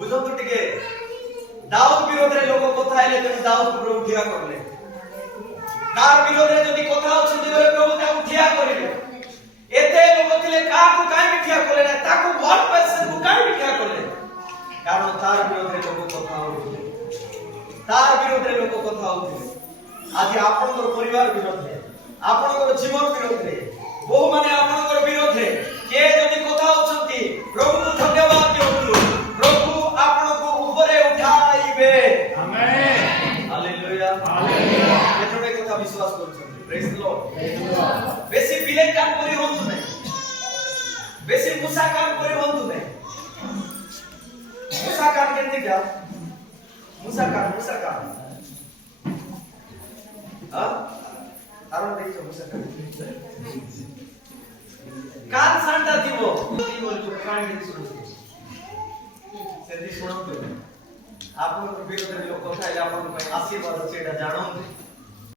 बुझंतु टिके दाऊद विरोधरे लोक কথা আইলে তুমি দাউদ প্রভু ঠিয়া করলে কার বিরোধে যদি কথা অছন্তি বলে প্রভু তাকে ঠিয়া করিলে এতে লোক ଥିଲେ কাকু কাই ঠিয়া করলে না তাকু ওয়ান পারসন কু কাই ঠিয়া করলে কারণ তার বিরোধে লোক কথা হউଥିଲେ তার বিরোধে লোক কথা হউଥିଲେ আজি আপনাদের পরিবার বিরোধে আপনাদের জীবন বিরোধে বহু মানে আপনাদের বিরোধে কে যদি কথা অছন্তি প্রভু ধন্যবাদ দিও প্রভু আপনাকে উপরে উঠাইবে আমেন হালেলুয়া হালেলুয়া এতটা কথা বিশ্বাস করছেন প্রেজ দ্য লর্ড বেশি বিলে কাম করি হন্তু নাই বেশি মুসা কাম করি হন্তু নাই মুসা কাম কেমনে क्या মুসা কাম কারণ দেখছো মুসা কাম কান সান্ডা দিব কি বলছো কান দিয়ে শুনছো সেদি শুনতো আপনার বিরোধী লোক কথা আইলে আপনার আশীর্বাদ আছে এটা জানো